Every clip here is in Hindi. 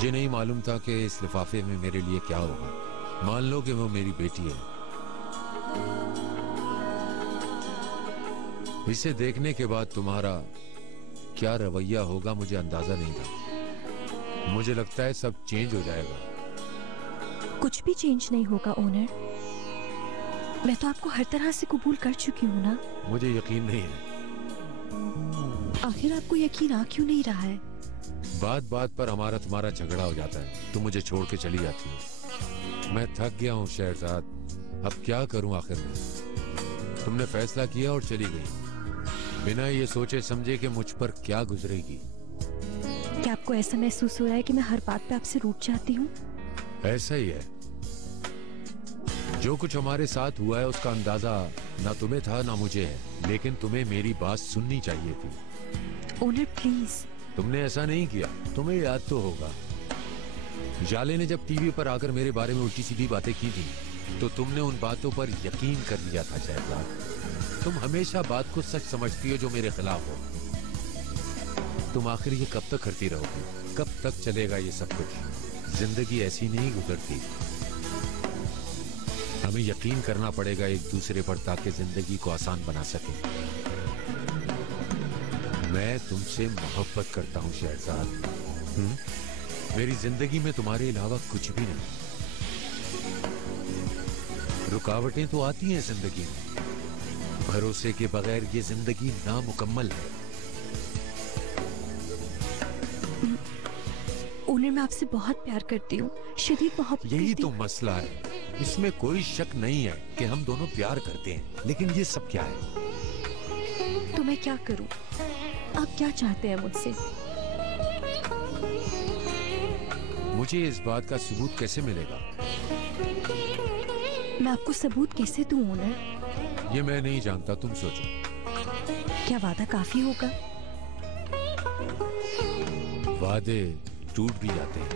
मुझे नहीं मालूम था कि इस लिफाफे में मेरे लिए क्या होगा। मान लो कि वो मेरी बेटी है। इसे देखने के बाद तुम्हारा क्या रवैया होगा मुझे अंदाजा नहीं था। मुझे लगता है सब चेंज हो जाएगा। कुछ भी चेंज नहीं होगा ओनर। मैं तो आपको हर तरह से कबूल कर चुकी हूँ ना। मुझे यकीन नहीं है। आखिर आपको यकीन आ क्यों नहीं रहा है? बात बात पर हमारा तुम्हारा झगड़ा हो जाता है। तुम मुझे छोड़ के चली जाती हो। मैं थक गया हूँ शहरजाद। अब क्या करूँ आखिर में? तुमने फैसला किया और चली गई बिना ये सोचे समझे कि मुझ पर क्या गुजरेगी। क्या आपको ऐसा महसूस हो रहा है कि मैं हर बात पे आपसे रूठ जाती हूँ? ऐसा ही है। जो कुछ हमारे साथ हुआ है उसका अंदाजा ना तुम्हें था ना मुझे है, लेकिन तुम्हें मेरी बात सुननी चाहिए थी। Owner please. तुमने ऐसा नहीं किया। तुम्हें याद तो होगा जाले ने जब टीवी पर आकर मेरे बारे में उल्टी सीधी बातें की थी तो तुमने उन बातों पर यकीन कर लिया था शहरजाद। तुम हमेशा बात को सच समझती हो जो मेरे खिलाफ हो। तुम आखिर ये कब तक करती रहोगी? कब तक चलेगा ये सब कुछ? जिंदगी ऐसी नहीं गुजरती। हमें यकीन करना पड़ेगा एक दूसरे पर ताकि जिंदगी को आसान बना सके। मैं तुमसे मोहब्बत करता हूँ शहरजाद। मेरी जिंदगी में तुम्हारे अलावा कुछ भी नहीं। रुकावटें तो आती हैं जिंदगी में। भरोसे के बगैर ये जिंदगी नामुकम्मल है। ओनर मैं आपसे बहुत प्यार करती हूँ, शदीद मोहब्बत। यही तो मसला है। इसमें कोई शक नहीं है कि हम दोनों प्यार करते हैं, लेकिन ये सब क्या है? तो मैं क्या करूँ? आप क्या चाहते हैं मुझसे? मुझे इस बात का सबूत कैसे मिलेगा? मैं आपको सबूत कैसे दूं ओनर? ये मैं नहीं जानता, तुम सोचो। क्या वादा काफी होगा? वादे टूट भी जाते हैं।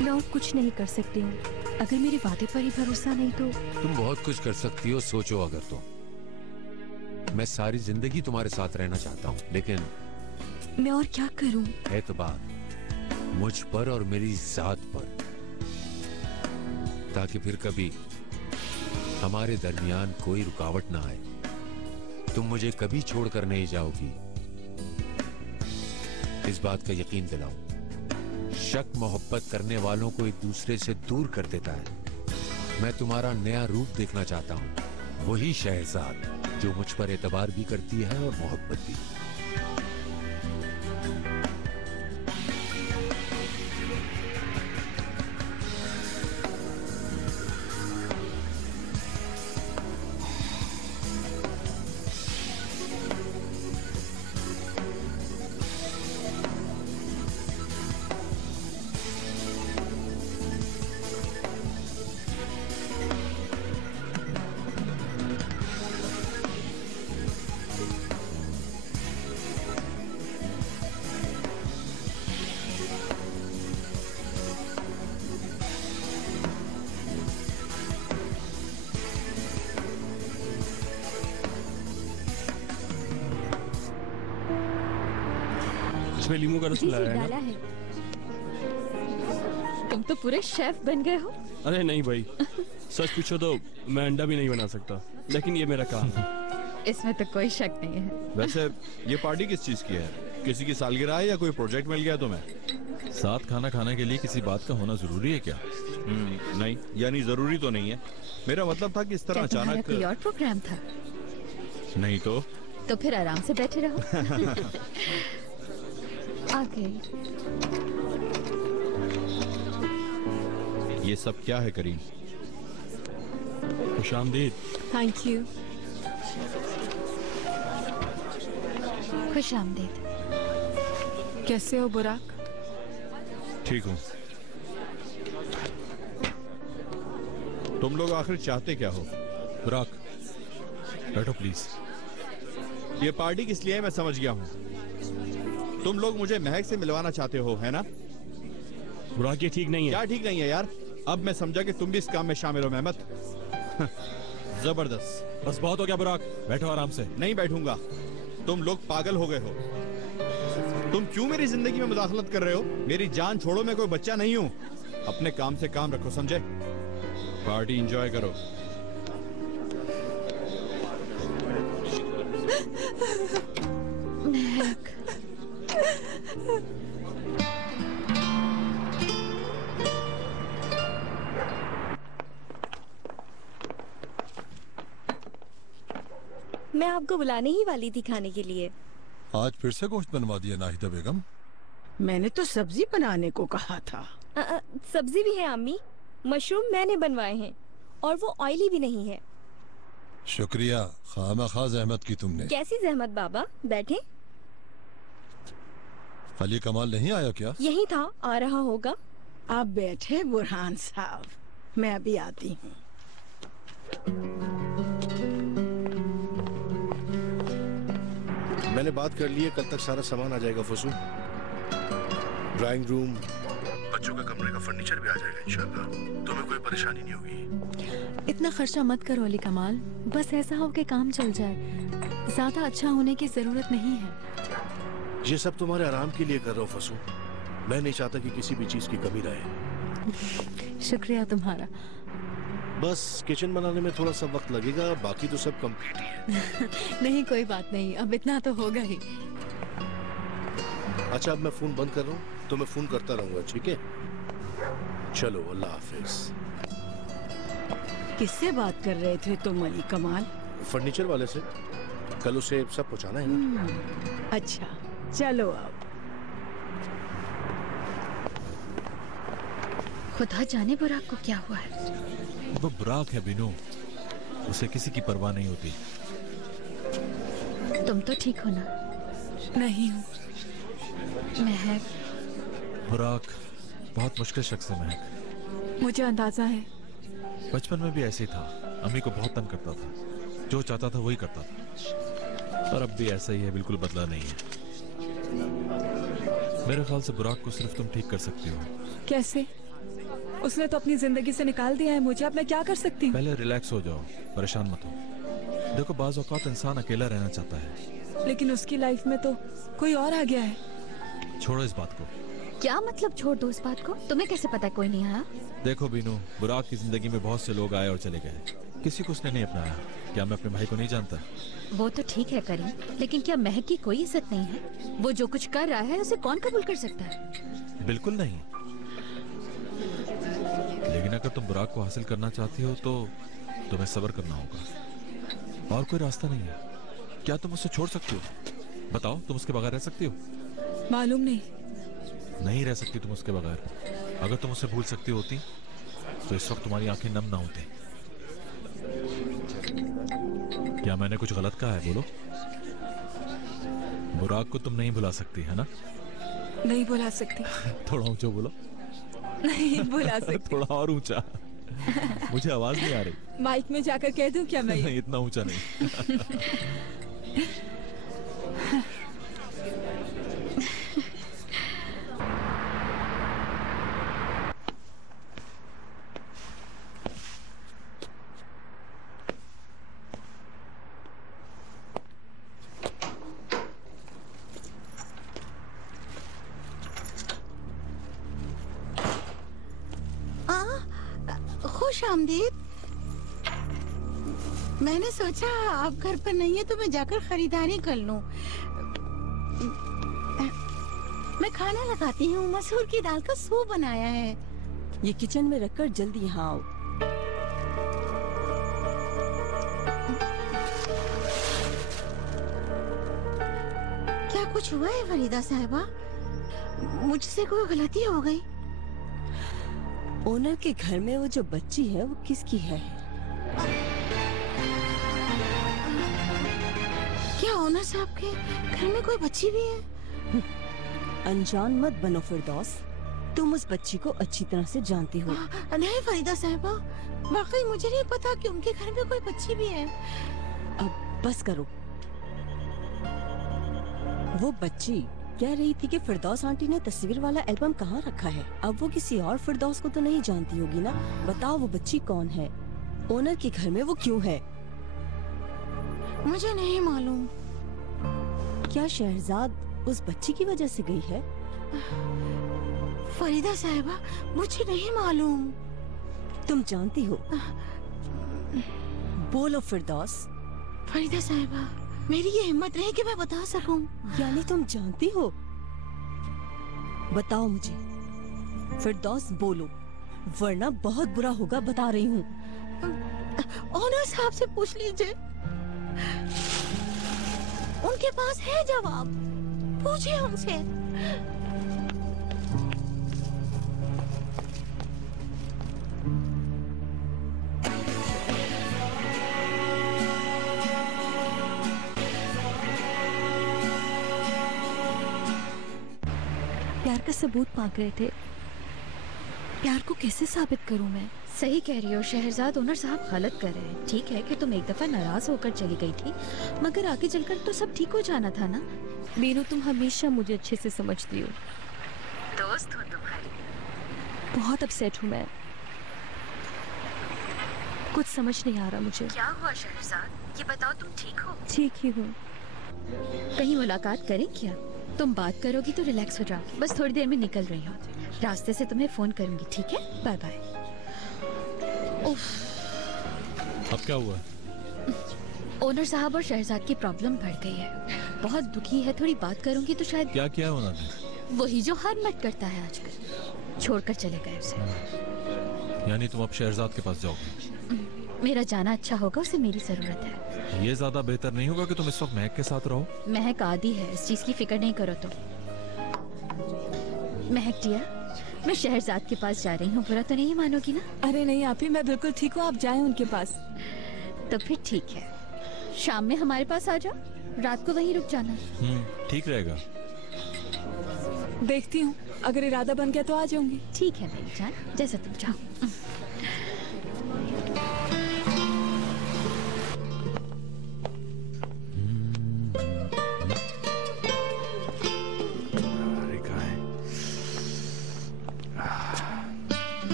मैं और कुछ नहीं कर सकती हूँ। अगर मेरे वादे पर ही भरोसा नहीं तो? तुम बहुत कुछ कर सकती हो, सोचो अगर तो। मैं सारी जिंदगी तुम्हारे साथ रहना चाहता हूँ, लेकिन मैं और क्या करूँ? एतबार मुझ पर और मेरी जात पर, ताकि फिर कभी हमारे दरमियान कोई रुकावट ना आए। तुम मुझे कभी छोड़कर नहीं जाओगी, इस बात का यकीन दिलाओ। शक मोहब्बत करने वालों को एक दूसरे से दूर कर देता है। मैं तुम्हारा नया रूप देखना चाहता हूँ, वही शहजाद जो मुझ पर एतबार भी करती है और मोहब्बत भी। लीमू का रस लाया है। तुम तो पूरे शेफ बन गए हो। अरे नहीं भाई, सच पूछो तो मैं अंडा भी नहीं बना सकता, लेकिन ये मेरा काम है। इसमें तो कोई शक नहीं है। वैसे ये पार्टी किस चीज की है? किसी की सालगिरह है या कोई प्रोजेक्ट मिल गया तुम्हें? साथ खाना खाने के लिए किसी बात का होना जरूरी है क्या? नहीं, यानी जरूरी तो नहीं है। मेरा मतलब था कि इस तरह अचानक कोई और प्रोग्राम था? नहीं तो फिर आराम से बैठे रहो। आ गई। ये सब क्या है करीम? खुशामदीद। Thank you. खुशामदीद। कैसे हो बुराक? ठीक हूँ। तुम लोग आखिर चाहते क्या हो? बुराक बैठो प्लीज। ये पार्टी किस लिए है मैं समझ गया हूँ। तुम लोग मुझे महक से मिलवाना चाहते हो, है ना? बुराक ये ठीक नहीं है। क्या ठीक नहीं है यार? अब मैं समझा कि तुम भी इस काम में शामिल हो मेहमत। जबरदस्त। बस बहुत हो गया बुराक, बैठो आराम से। नहीं बैठूंगा। तुम लोग पागल हो गए हो। तुम क्यों मेरी जिंदगी में मुदाखलत कर रहे हो? मेरी जान छोड़ो, मैं कोई बच्चा नहीं हूँ। अपने काम से काम रखो, समझे? पार्टी एंजॉय करो। महक, मैं आपको बुलाने ही वाली थी खाने के लिए। आज फिर से गोश्त बनवा दिया नाहिदा बेगम। मैंने तो सब्जी बनाने को कहा था। सब्जी भी है अम्मी, मशरूम मैंने बनवाए हैं और वो ऑयली भी नहीं है। शुक्रिया, खामा जहमत की तुमने। कैसी जहमत बाबा, बैठे। अली कमाल नहीं आया क्या? यही था, आ रहा होगा। आप बैठे बुरहान साहब, मैं अभी आती हूँ। मैंने बात कर ली है, कल तक सारा सामान आ जाएगा फसू। ड्राइंग रूम, बच्चों के कमरे का फर्नीचर भी आ जाएगा इंशाल्लाह। तुम्हें कोई परेशानी नहीं होगी। इतना खर्चा मत करो अली कमाल, बस ऐसा हो कि काम चल जाए। ज्यादा अच्छा होने की जरूरत नहीं है। ये सब तुम्हारे आराम के लिए कर रहा हूँ फसू। मैं नहीं चाहता कि किसी भी चीज की कमी रहे। शुक्रिया तुम्हारा। बस किचन बनाने में थोड़ा सा वक्त लगेगा, बाकी तो सब कंप्लीट ही है। नहीं कोई बात नहीं, अब इतना तो होगा ही। अच्छा, अब मैं फोन बंद कर रहा हूँ, तो मैं फोन करता रहूंगा, ठीक है? चलो, अल्लाह हाफिज। किससे बात कर रहे थे तुम अली कमाल? फर्नीचर वाले से। कल उसे सब पहुंचाना है ना। अच्छा, चलो अब। खुदा जाने बुराक को क्या हुआ है। वो बुराक है बिनू, उसे किसी की परवाह नहीं होती। तुम तो ठीक हो ना? नहीं हूँ। महक, बुराक बहुत मुश्किल शख्स है महक। मुझे अंदाजा है। बचपन में भी ऐसे ही था, अम्मी को बहुत तंग करता था, जो चाहता था वही करता था। और अब भी ऐसा ही है, बिल्कुल बदला नहीं है। मेरे ख्याल से बुराक को सिर्फ तुम ठीक कर सकती हो। कैसे? उसने तो अपनी जिंदगी से निकाल दिया है मुझे, अब मैं क्या कर सकती हूँ? पहले रिलैक्स हो जाओ, परेशान मत हो। देखो, बाज औकात इंसान अकेला रहना चाहता है, लेकिन उसकी लाइफ में तो कोई और आ गया है। छोड़ो इस बात को। क्या मतलब छोड़ दो इस बात को? तुम्हें कैसे पता कोई नहीं आया? देखो बीनू, बुराक की जिंदगी में बहुत से लोग आए और चले गए, किसी को उसने नहीं अपनाया। क्या मैं अपने भाई को नहीं जानता? वो तो ठीक है करीम, लेकिन क्या महक की कोई इज्जत नहीं है? वो जो कुछ कर रहा है उसे कौन कबूल कर सकता है? बिल्कुल नहीं, लेकिन अगर तुम बुराक को हासिल करना चाहती हो तो तुम्हें सब्र करना होगा, और कोई रास्ता नहीं है। क्या तुम उसे छोड़ सकती हो? बताओ, तुम उसके बगैर रह सकती हो? मालूम नहीं। नहीं रह सकती तुम उसके बगैर। अगर तुम उसे भूल सकती होती तो इस वक्त तुम्हारी आंखें नम ना होती। क्या मैंने कुछ गलत कहा है? बोलो। बुराक को तुम नहीं भुला सकती है ना? नहीं भुला सकती। थोड़ा ऊंचा बोलो। नहीं भुला सकती। थोड़ा और ऊंचा। मुझे आवाज नहीं आ रही। माइक में जाकर कह दूं क्या मैं? नहीं, इतना ऊंचा नहीं। खुश आमदीद। मैंने सोचा आप घर पर नहीं है तो मैं जाकर खरीदारी कर लूं। मैं खाना लगाती हूँ, मसूर की दाल का सूप बनाया है। ये किचन में रखकर जल्दी यहाँ आओ। क्या कुछ हुआ है फरीदा साहिबा? मुझसे कोई गलती हो गई? ओनर के घर में वो जो बच्ची है वो किसकी है? क्या ओनर साहब के घर में कोई बच्ची भी है? अनजान मत बनो फिरदौस, तुम उस बच्ची को अच्छी तरह से जानती हो। नहीं फरीदा साहिबा, वाकई मुझे नहीं पता कि उनके घर में कोई बच्ची भी है। अब बस करो। वो बच्ची कह रही थी कि फिरदौस आंटी ने तस्वीर वाला एल्बम कहाँ रखा है। अब वो किसी और फिरदौस को तो नहीं जानती होगी ना? बताओ वो बच्ची कौन है? ओनर के घर में वो क्यों है? मुझे नहीं मालूम। क्या शहरजाद उस बच्ची की वजह से गई है? फरीदा साहिबा, मुझे नहीं मालूम। तुम जानती हो? बोलो फिरदौस। फरीदा साहिबा, मेरी ये हिम्मत नहीं कि मैं बता सकूं। यानी तुम जानती हो? बताओ मुझे। फिरदौस बोलो, वरना बहुत बुरा होगा, बता रही हूँ। ऑनर साहब से पूछ लीजिए, उनके पास है जवाब। पूछिए उनसे। प्यार का सबूत मांग रहे थे। प्यार को कैसे साबित करूं मैं? सही कह रही हो शहरजाद, ओनर साहब गलत कर रहे हैं। ठीक है कि तुम एक दफा नाराज होकर चली गई थी, मगर आगे चलकर तो सब ठीक हो जाना था ना। मीनू, तुम हमेशा मुझे अच्छे से समझती हो। दोस्त हूँ तुम्हारी। बहुत अपसेट हूँ मैं। कुछ समझ नहीं आ रहा मुझे। क्या हुआ शहरजाद, ये बताओ, तुम ठीक हो? ठीक ही हूँ। कहीं मुलाकात करें क्या? तुम बात करोगी तो रिलैक्स हो जाओगी। बस थोड़ी देर में निकल रही हूँ, रास्ते से तुम्हें फोन करूंगी, ठीक है? Bye bye. अब क्या हुआ? ओनर साहब और शहजाद की प्रॉब्लम बढ़ गई है। बहुत दुखी है, थोड़ी बात करूंगी तो शायद। क्या किया उन्होंने? वही जो हर मत करता है आजकल, छोड़कर चले गए उसे। यानी तुम अब शहरजाद के पास जाओगी? मेरा जाना अच्छा होगा, उसे मेरी जरूरत है। ये ज्यादा बेहतर नहीं होगा कि तुम इस वक्त महक के साथ रहो? महक आदि है, इस चीज की फिक्र नहीं करो तुम। महक डिया, मैं शहरजाद के पास जा रही हूँ, बुरा तो नहीं मानोगी ना? अरे नहीं आपी, मैं बिल्कुल ठीक हूँ, आप जाएं उनके पास। तो फिर ठीक है, शाम में हमारे पास आ जाओ, रात को वहीं रुक जाना। ठीक रहेगा। देखती हूँ, अगर इरादा बन गया तो आ जाऊंगी। ठीक है मेरी जान, जैसा तुम चाहो।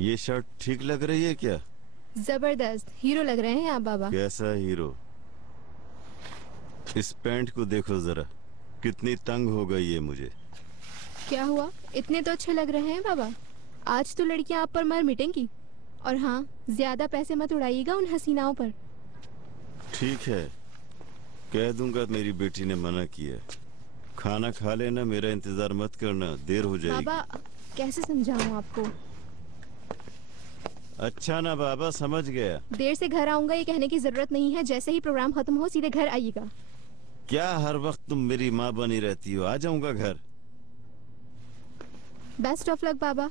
ये शर्ट ठीक लग रही है क्या? जबरदस्त हीरो लग रहे हैं आप बाबा। कैसा हीरो? इस पैंट को देखो जरा, कितनी तंग हो गई है मुझे। क्या हुआ, इतने तो अच्छे लग रहे हैं बाबा। आज तो लड़कियां आप पर मर मिटेंगी। और हाँ, ज्यादा पैसे मत उड़ाइएगा उन हसीनाओं पर। ठीक है, कह दूंगा मेरी बेटी ने मना किया। खाना खा लेना, मेरा इंतजार मत करना, देर हो जाएगी। बाबा कैसे समझाऊं आपको? अच्छा ना बाबा, समझ गया। देर से घर आऊंगा ये कहने की जरूरत नहीं है, जैसे ही प्रोग्राम खत्म हो सीधे घर आइएगा। क्या हर वक्त तुम मेरी माँ बनी रहती हो? आ जाऊंगा घर। बेस्ट ऑफ लक बाबा।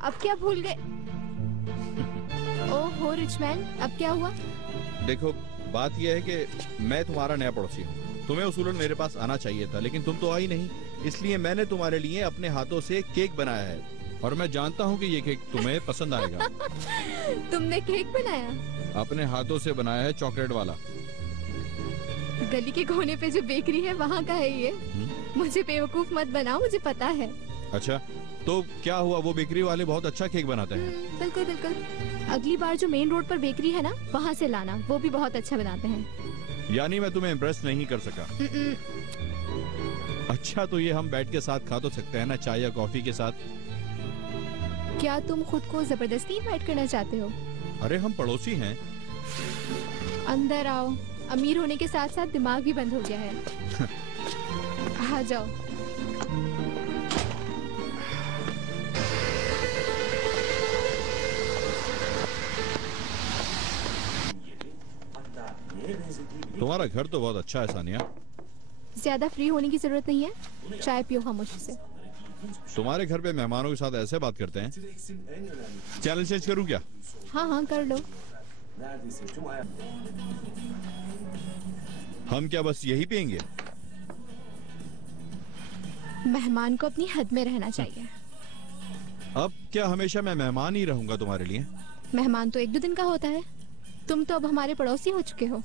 अब क्या भूल गए? ओहो रिचमैन, अब क्या हुआ? देखो, बात यह है कि मैं तुम्हारा नया पड़ोसी हूँ। तुम्हें उसूलन मेरे पास आना चाहिए था, लेकिन तुम तो आई नहीं। इसलिए मैंने तुम्हारे लिए अपने हाथों से केक बनाया है, और मैं जानता हूँ कि ये केक तुम्हें पसंद आएगा। तुमने केक बनाया? अपने हाथों से बनाया है, चॉकलेट वाला। गली के कोने पे जो बेकरी है वहाँ का है ये। मुझे बेवकूफ मत बनाओ, मुझे पता है। अच्छा, तो क्या हुआ? वो बेकरी वाले बहुत अच्छा केक बनाते हैं। बिल्कुल बिल्कुल। अगली बार जो मेन रोड पर बेकरी है ना, वहाँ से लाना, वो भी बहुत अच्छा बनाते हैं। यानी मैं तुम्हें इम्प्रेस नहीं कर सका? अच्छा, तो ये हम बैठ के साथ खा तो सकते हैं ना, चाय या कॉफी के साथ? क्या तुम खुद को जबरदस्ती इनवाइट करना चाहते हो? अरे हम पड़ोसी हैं। अंदर आओ, अमीर होने के साथ साथ दिमाग भी बंद हो गया है। आ जाओ। तुम्हारा घर तो बहुत अच्छा है सानिया। ज्यादा फ्री होने की जरूरत नहीं है, चाय पियो खामोशी से। तुम्हारे घर पे मेहमानों के साथ ऐसे बात करते हैं? चैनल चेंज करूं क्या? हाँ कर लो। हम क्या बस यही पियेंगे? मेहमान को अपनी हद में रहना चाहिए। अब क्या हमेशा मैं मेहमान ही रहूंगा तुम्हारे लिए? मेहमान तो 1-2 दिन का होता है। तुम तो अब हमारे पड़ोसी हो चुके हो।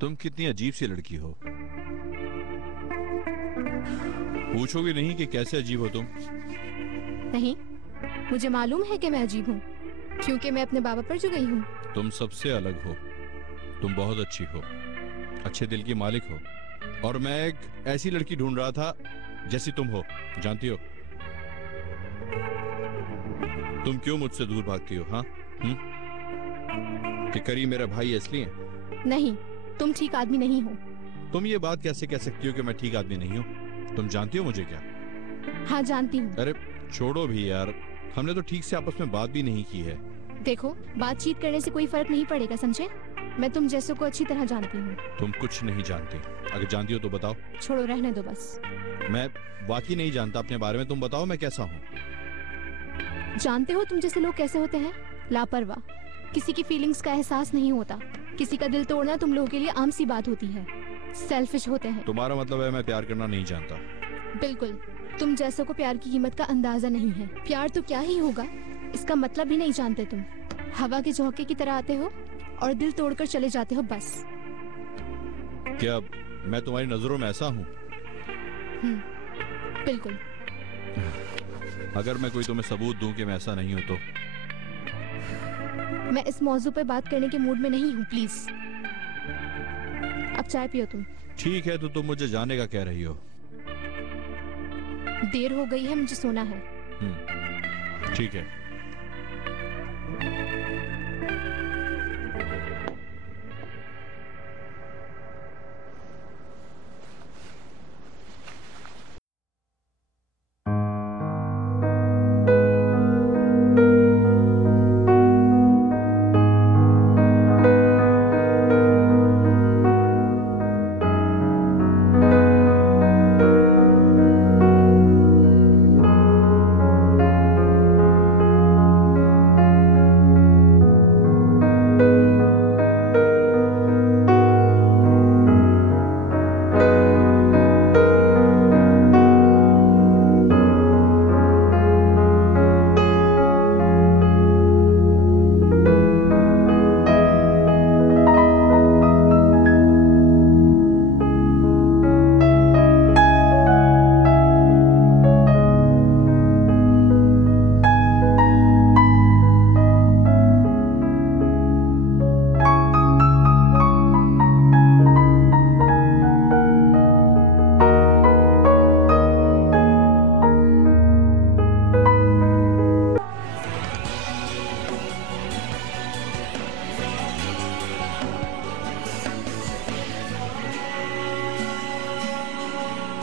तुम कितनी अजीब सी लड़की हो। पूछोगे नहीं कि कैसे अजीब हो तुम? नहीं, मुझे मालूम है कि मैं अजीब हूँ, क्योंकि मैं अपने बाबा पर जो गई हूँ। तुम सबसे अलग हो। तुम बहुत अच्छी हो, अच्छे दिल की मालिक हो, और मैं एक ऐसी लड़की ढूंढ रहा था जैसी तुम हो। जानती हो तुम क्यों मुझसे दूर भागती हो? हाँ कि करीम मेरा भाई है इसलिए? नहीं, तुम ठीक आदमी नहीं हो। तुम ये बात कैसे कह सकती हो कि मैं ठीक आदमी नहीं हूँ? तुम जानती हो मुझे क्या? हाँ जानती हूँ। अरे छोड़ो भी यार, हमने तो ठीक से आपस में बात भी नहीं की है। देखो, बातचीत करने से कोई फर्क नहीं पड़ेगा, समझे? मैं तुम जैसों को अच्छी तरह जानती हूँ। तुम कुछ नहीं जानती। अगर जानती हो तो बताओ। छोड़ो, रहने दो बस। मैं वाकई नहीं जानता अपने बारे में। तुम बताओ मैं कैसा हूँ? जानते हो तुम जैसे लोग कैसे होते हैं? लापरवाह, किसी की फीलिंग्स का एहसास नहीं होता। किसी का दिल तोड़ना तुम लोगों के लिए आम सी बात होती है। सेल्फिश होते हैं। तुम्हारा मतलब है मैं प्यार करना नहीं जानता? बिल्कुल, तुम जैसों को प्यार की कीमत का अंदाजा नहीं है। प्यार तो क्या ही होगा, इसका मतलब भी नहीं जानते तुम। हवा के झोंके की तरह आते हो और दिल तोड़कर चले जाते हो, बस। क्या मैं तुम्हारी नजरों में ऐसा हूँ? बिल्कुल। अगर मैं कोई तुम्हें सबूत दूं कि मैं ऐसा नहीं हूं तो? मैं इस मौजू पे बात करने के मूड में नहीं हूँ, प्लीज। अब चाय पियो तुम। ठीक है, तो तुम मुझे जाने का कह रही हो? देर हो गई है, मुझे सोना है। ठीक है।